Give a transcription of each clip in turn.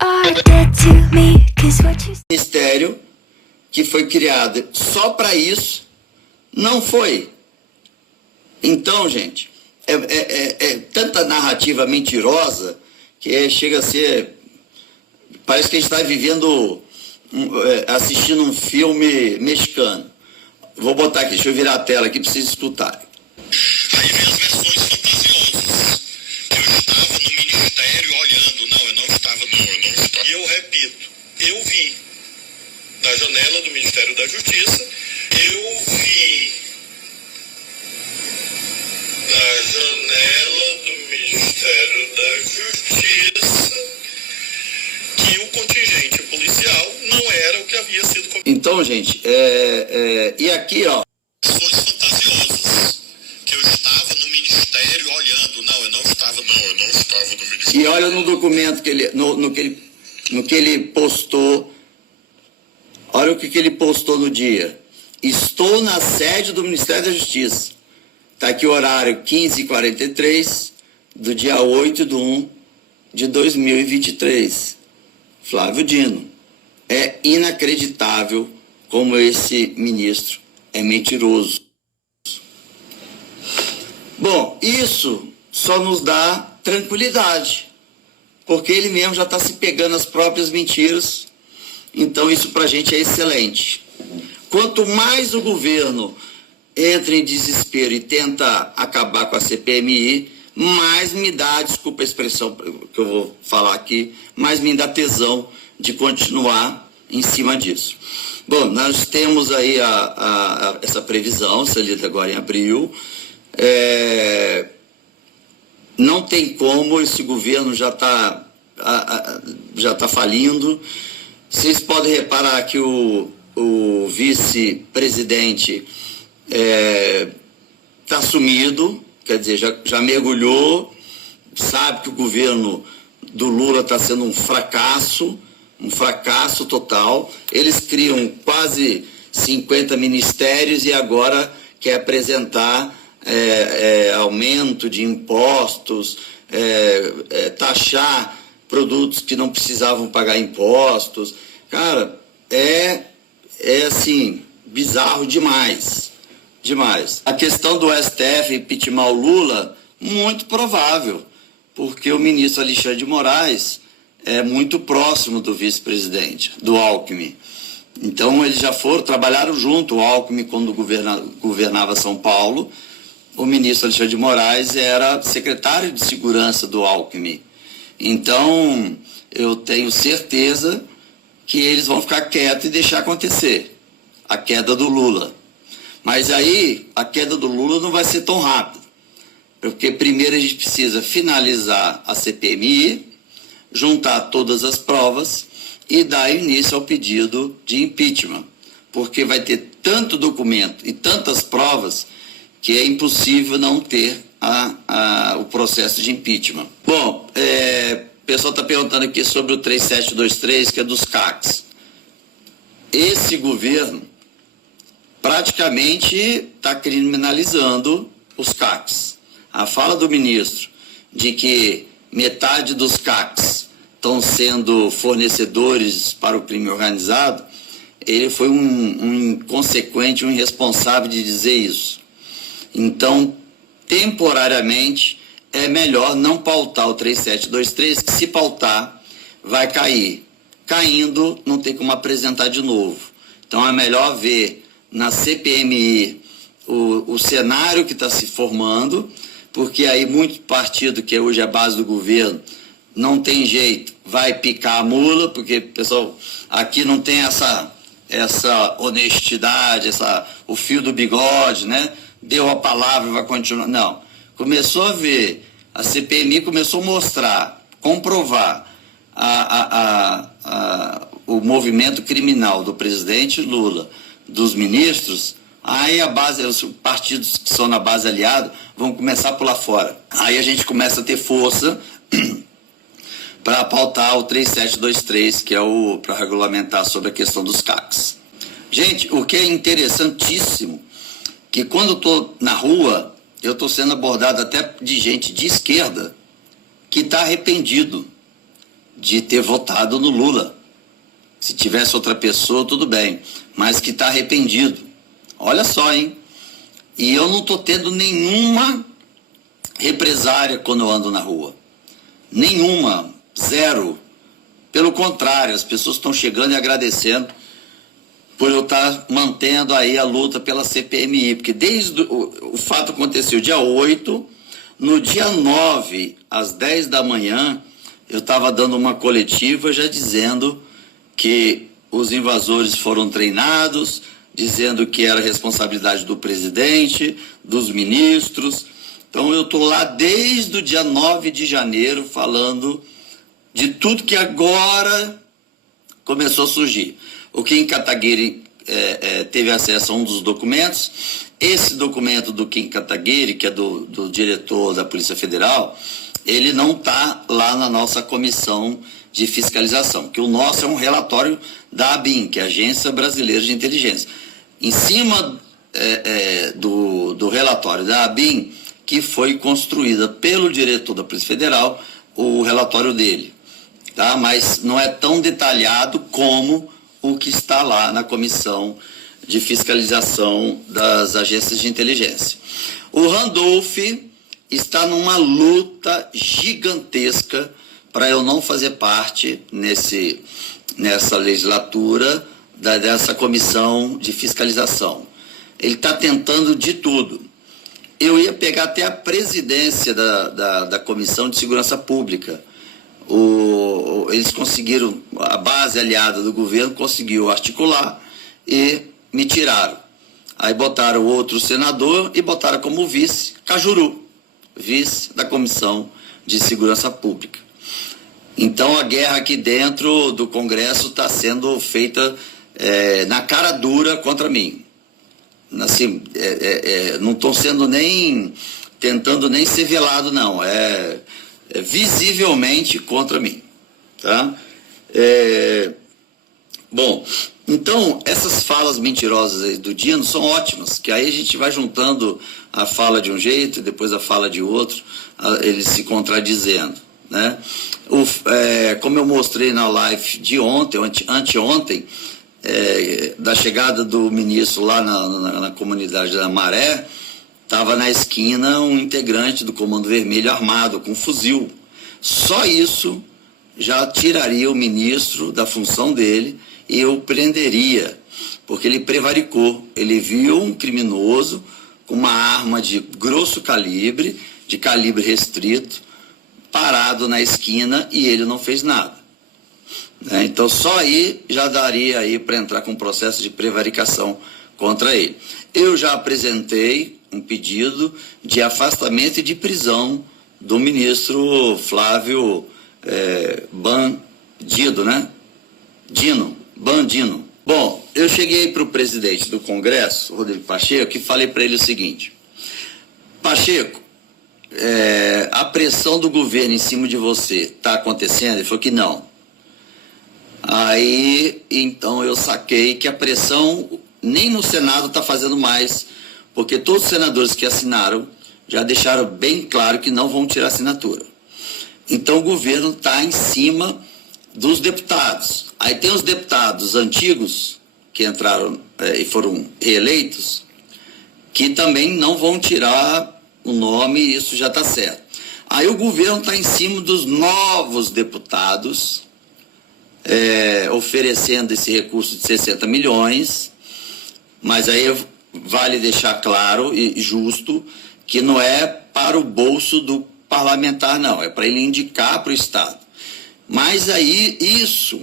are dead to me, 'cause what you Ministério que foi criado só para isso, não foi. Então, gente, é tanta narrativa mentirosa que chega a ser... Parece que a gente está vivendo, assistindo um filme mexicano. Vou botar aqui, deixa eu virar a tela aqui para vocês escutarem. Aí vem as versões fantasiosas. Eu estava no ministério olhando. Não, eu não estava. E eu repito, eu vi da janela do Ministério da Justiça, eu vi da janela do Ministério da Justiça que o contingente policial não era o que havia sido combinado. Então, gente, e aqui, ó. Versões fantasiosas. Que eu estava no ministério olhando. Não, eu não estava no ministério. E olha no documento que ele, no que ele postou. Olha o que ele postou no dia. Estou na sede do Ministério da Justiça. Está aqui o horário 15h43 do dia 8/1/2023. Flávio Dino. É inacreditável como esse ministro é mentiroso. Bom, isso só nos dá tranquilidade, porque ele mesmo já está se pegando as próprias mentiras. Então isso para a gente é excelente. Quanto mais o governo entra em desespero e tenta acabar com a CPMI, mais me dá, desculpa a expressão que eu vou falar aqui, mais me dá tesão de continuar em cima disso. Bom, nós temos aí essa previsão, salida agora em abril. Não tem como, esse governo já está falindo. Vocês podem reparar que o vice-presidente está sumido, quer dizer, já mergulhou, sabe que o governo do Lula está sendo um fracasso total. Eles criam quase 50 ministérios e agora quer apresentar aumento de impostos, taxar produtos que não precisavam pagar impostos. Cara, assim, bizarro demais. A questão do STF impeachment o Lula, muito provável, porque o ministro Alexandre de Moraes é muito próximo do vice-presidente, do Alckmin. Então, eles já trabalharam junto. O Alckmin, quando governava São Paulo, o ministro Alexandre de Moraes era secretário de segurança do Alckmin. Então, eu tenho certeza que eles vão ficar quietos e deixar acontecer a queda do Lula. Mas aí, a queda do Lula não vai ser tão rápida, porque primeiro a gente precisa finalizar a CPMI, juntar todas as provas e dar início ao pedido de impeachment, porque vai ter tanto documento e tantas provas que é impossível não ter o processo de impeachment. Bom, o pessoal está perguntando aqui sobre o 3723, que é dos CACs. Esse governo praticamente está criminalizando os CACs. A fala do ministro de que metade dos CACs estão sendo fornecedores para o crime organizado, ele foi um inconsequente, um irresponsável de dizer isso. Então, temporariamente, é melhor não pautar o 3723, que se pautar, vai cair. Caindo, não tem como apresentar de novo. Então, é melhor ver na CPMI o cenário que está se formando, porque aí muito partido que hoje é a base do governo não tem jeito, vai picar a mula, porque, pessoal, aqui não tem essa honestidade, o fio do bigode, né? Deu a palavra, vai continuar. Não. Começou a ver, a CPMI começou a mostrar, comprovar o movimento criminal do presidente Lula, dos ministros, aí os partidos que são na base aliada vão começar a pular fora. Aí a gente começa a ter força para pautar o 3723, que é para regulamentar sobre a questão dos CACs. Gente, o que é interessantíssimo, que quando eu estou na rua, eu estou sendo abordado até de gente de esquerda que está arrependido de ter votado no Lula. Se tivesse outra pessoa, tudo bem, mas que está arrependido. Olha só, hein? E eu não estou tendo nenhuma represária quando eu ando na rua. Nenhuma, zero. Pelo contrário, as pessoas estão chegando e agradecendo por eu estar mantendo aí a luta pela CPMI, porque desde o fato aconteceu dia 8, no dia 9, às 10 da manhã, eu estava dando uma coletiva já dizendo que os invasores foram treinados, dizendo que era responsabilidade do presidente, dos ministros. Então eu estou lá desde o dia 9 de janeiro falando de tudo que agora começou a surgir. O Kim Kataguiri teve acesso a um dos documentos. Esse documento do Kim Kataguiri, que é do diretor da Polícia Federal, ele não está lá na nossa comissão de fiscalização, que o nosso é um relatório da ABIN, que é a Agência Brasileira de Inteligência. Em cima do relatório da ABIN, que foi construída pelo diretor da Polícia Federal, o relatório dele. Tá? Mas não é tão detalhado como o que está lá na comissão de fiscalização das agências de inteligência. O Randolph está numa luta gigantesca para eu não fazer parte nessa legislatura dessa comissão de fiscalização. Ele está tentando de tudo. Eu ia pegar até a presidência da Comissão de Segurança Pública. Eles conseguiram, a base aliada do governo conseguiu articular e me tiraram. Aí botaram outro senador e botaram como vice Cajuru, vice da Comissão de Segurança Pública. Então a guerra aqui dentro do Congresso está sendo feita na cara dura contra mim. Assim, não estou sendo tentando nem ser velado, não. É visivelmente contra mim. Tá? Bom, então essas falas mentirosas aí do Dino são ótimas, que aí a gente vai juntando a fala de um jeito e depois a fala de outro, eles se contradizendo, né? Como eu mostrei na live de ontem, anteontem, da chegada do ministro lá na comunidade da Maré, estava na esquina um integrante do Comando Vermelho armado, com um fuzil. Só isso já tiraria o ministro da função dele e eu prenderia, porque ele prevaricou. Ele viu um criminoso com uma arma de grosso calibre, de calibre restrito, parado na esquina e ele não fez nada. Então só aí já daria aí para entrar com um processo de prevaricação contra ele. Eu já apresentei um pedido de afastamento e de prisão do ministro Flávio Bandido, né? Bandino. Bom, eu cheguei para o presidente do Congresso, Rodrigo Pacheco, e falei para ele o seguinte: Pacheco, a pressão do governo em cima de você está acontecendo? Ele falou que não. Aí, então eu saquei que a pressão nem no Senado está fazendo mais, porque todos os senadores que assinaram já deixaram bem claro que não vão tirar assinatura. Então o governo está em cima dos deputados. Aí tem os deputados antigos que entraram e foram reeleitos, que também não vão tirar o nome, e isso já está certo. Aí o governo está em cima dos novos deputados, oferecendo esse recurso de 60 milhões, mas aí vale deixar claro e justo que não é para o bolso do parlamentar, não, é para ele indicar para o Estado. Mas aí isso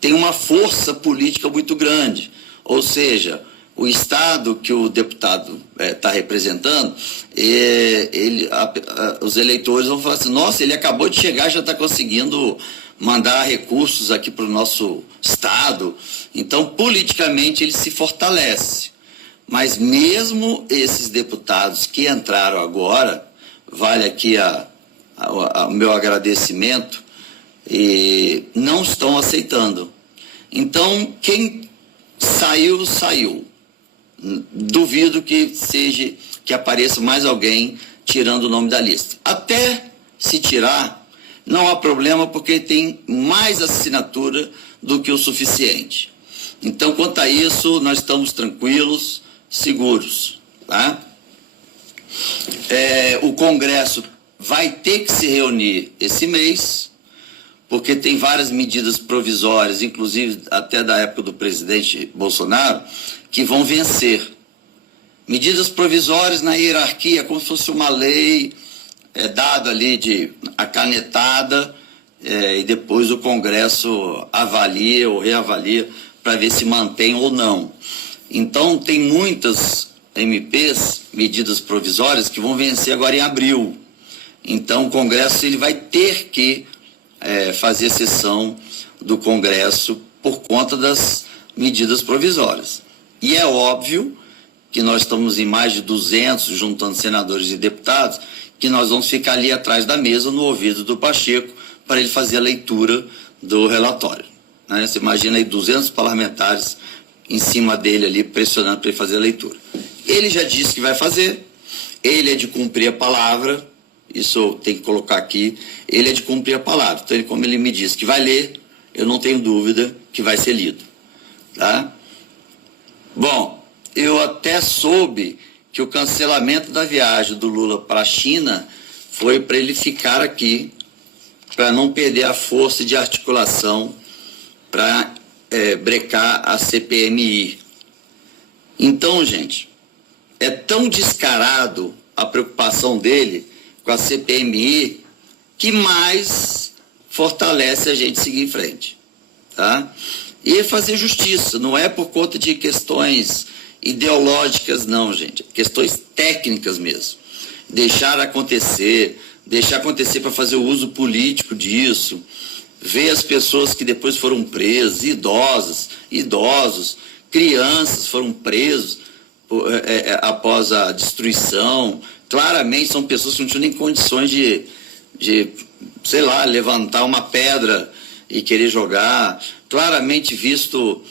tem uma força política muito grande, ou seja, o Estado que o deputado está representando, os eleitores vão falar assim: nossa, ele acabou de chegar, já está conseguindo mandar recursos aqui para o nosso Estado. Então, politicamente, ele se fortalece. Mas mesmo esses deputados que entraram agora, vale aqui o meu agradecimento, e não estão aceitando. Então, quem saiu, saiu. Duvido que apareça mais alguém tirando o nome da lista. Até se tirar, Não há problema porque tem mais assinatura do que o suficiente. Então, quanto a isso, nós estamos tranquilos, seguros, tá? O Congresso vai ter que se reunir esse mês, porque tem várias medidas provisórias, inclusive até da época do presidente Bolsonaro, que vão vencer. Medidas provisórias na hierarquia, como se fosse uma lei dada ali de acanetada, e depois o Congresso avalia ou reavalia para ver se mantém ou não. Então, tem muitas MPs, medidas provisórias, que vão vencer agora em abril. Então, o Congresso ele vai ter que fazer sessão do Congresso por conta das medidas provisórias. E é óbvio que nós estamos em mais de 200, juntando senadores e deputados, que nós vamos ficar ali atrás da mesa, no ouvido do Pacheco, para ele fazer a leitura do relatório. Né? Você imagina aí 200 parlamentares em cima dele ali, pressionando para ele fazer a leitura. Ele já disse que vai fazer, ele é de cumprir a palavra, isso eu tenho que colocar aqui, ele é de cumprir a palavra. Então, como ele me disse que vai ler, eu não tenho dúvida que vai ser lido. Tá? Bom, eu até soube que o cancelamento da viagem do Lula para a China foi para ele ficar aqui, para não perder a força de articulação para brecar a CPMI. Então, gente, é tão descarado a preocupação dele com a CPMI que mais fortalece a gente seguir em frente. Tá? E fazer justiça, não é por conta de questões ideológicas, não, gente. Questões técnicas mesmo. Deixar acontecer para fazer o uso político disso, ver as pessoas que depois foram presas, idosos, crianças foram presos após a destruição. Claramente são pessoas que não tinham nem condições de sei lá, levantar uma pedra e querer jogar. Claramente visto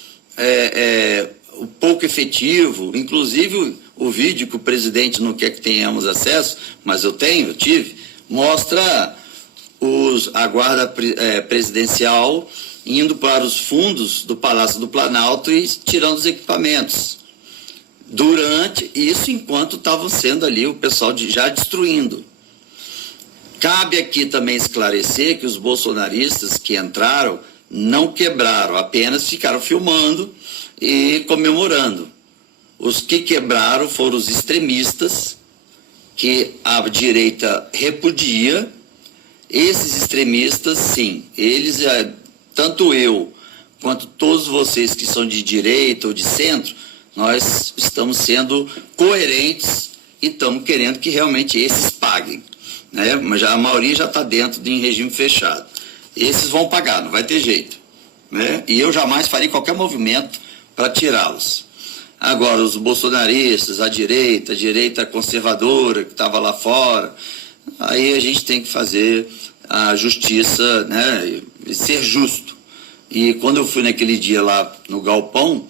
o pouco efetivo, inclusive o vídeo que o presidente não quer que tenhamos acesso, mas eu tive, mostra a guarda presidencial indo para os fundos do Palácio do Planalto e tirando os equipamentos. Durante isso, enquanto estavam sendo ali o pessoal já destruindo. Cabe aqui também esclarecer que os bolsonaristas que entraram não quebraram, apenas ficaram filmando e comemorando. Os que quebraram foram os extremistas, que a direita repudia. Esses extremistas, sim, eles, tanto eu quanto todos vocês que são de direita ou de centro, nós estamos sendo coerentes e estamos querendo que realmente esses paguem. Né? Mas a maioria já está dentro de um regime fechado. Esses vão pagar, não vai ter jeito. Né? E eu jamais farei qualquer movimento para tirá-los. Agora, os bolsonaristas, a direita conservadora que estava lá fora, aí a gente tem que fazer a justiça, né, e ser justo. E quando eu fui naquele dia lá no Galpão,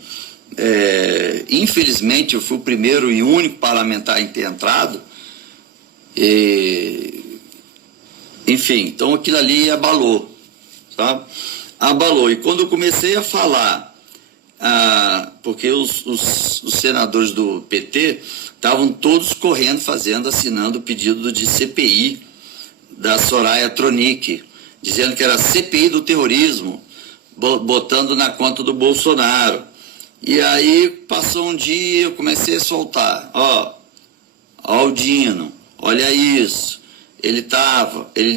infelizmente eu fui o primeiro e único parlamentar em ter entrado, enfim, então aquilo ali abalou, sabe? Abalou. E quando eu comecei a falar, porque os senadores do PT estavam todos correndo, assinando o pedido de CPI da Soraya Tronic, dizendo que era CPI do terrorismo, botando na conta do Bolsonaro. E aí passou um dia, eu comecei a soltar, ó o Dino, olha isso, ele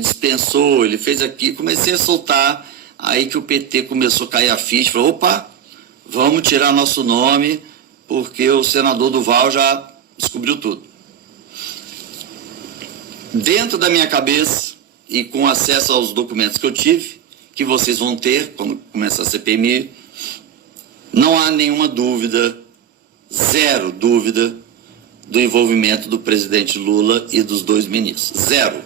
dispensou, ele fez aqui, comecei a soltar, aí que o PT começou a cair a ficha, falou, opa, vamos tirar nosso nome, porque o senador Duval já descobriu tudo. Dentro da minha cabeça e com acesso aos documentos que eu tive, que vocês vão ter quando começar a CPMI, não há nenhuma dúvida, zero dúvida, do envolvimento do presidente Lula e dos dois ministros. Zero.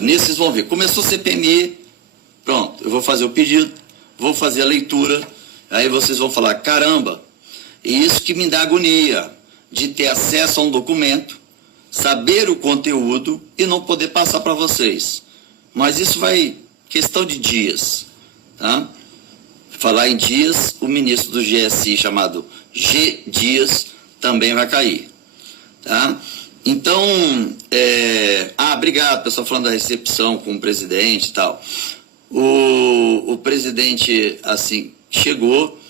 Nisso vocês vão ver. Começou a CPMI, pronto, eu vou fazer o pedido, vou fazer a leitura, aí vocês vão falar, caramba, e isso que me dá agonia, de ter acesso a um documento, saber o conteúdo e não poder passar para vocês. mas isso vai questão de dias, tá? Falar em dias, o ministro do GSI, chamado G. Dias, também vai cair, tá? Então, obrigado, pessoal, falando da recepção com o presidente e tal. O presidente, assim, chegou,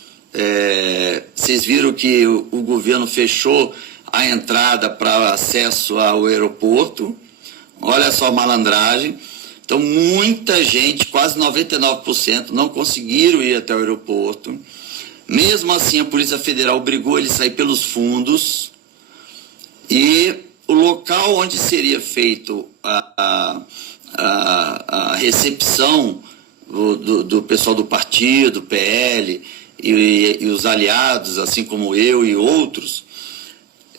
vocês viram que o governo fechou a entrada para acesso ao aeroporto, olha só a malandragem. Então, muita gente, quase 99%, não conseguiram ir até o aeroporto. Mesmo assim, a Polícia Federal obrigou ele a sair pelos fundos. E o local onde seria feito a recepção do pessoal do partido, PL, e os aliados, assim como eu e outros,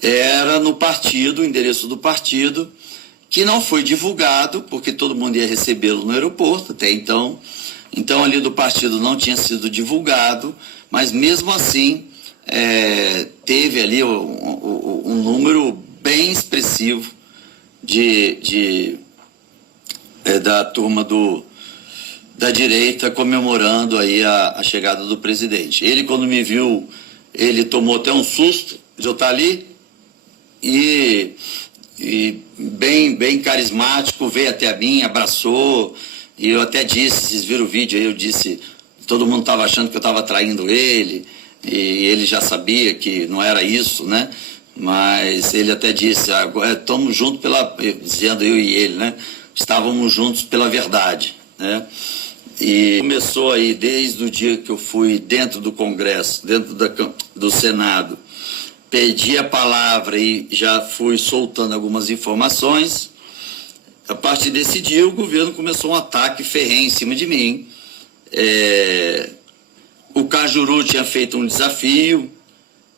era no partido, o endereço do partido, que não foi divulgado, porque todo mundo ia recebê-lo no aeroporto até então. Então, ali do partido não tinha sido divulgado, mas mesmo assim, teve ali um número bem expressivo da turma da direita comemorando aí a chegada do presidente. Ele, quando me viu, ele tomou até um susto de eu estar ali e bem carismático, veio até mim, abraçou, e eu até disse, vocês viram o vídeo aí, eu disse, todo mundo estava achando que eu estava traindo ele, e ele já sabia que não era isso, né? Mas ele até disse, estamos juntos dizendo eu e ele, né? Estávamos juntos pela verdade, né? E começou aí desde o dia que eu fui dentro do Congresso, dentro do Senado, pedi a palavra e já fui soltando algumas informações. A partir desse dia, o governo começou um ataque ferrenho em cima de mim. O Cajuru tinha feito um desafio,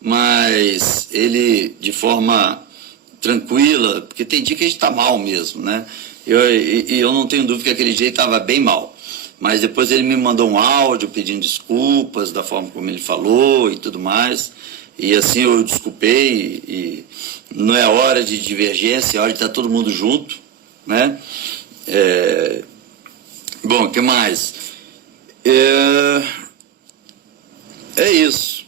mas ele, de forma tranquila, porque tem dia que a gente está mal mesmo, né? E eu não tenho dúvida que aquele dia estava bem mal. Mas depois ele me mandou um áudio pedindo desculpas da forma como ele falou e tudo mais. E assim eu desculpei, e não é hora de divergência, é hora de estar todo mundo junto, né? Bom, o que mais? É isso.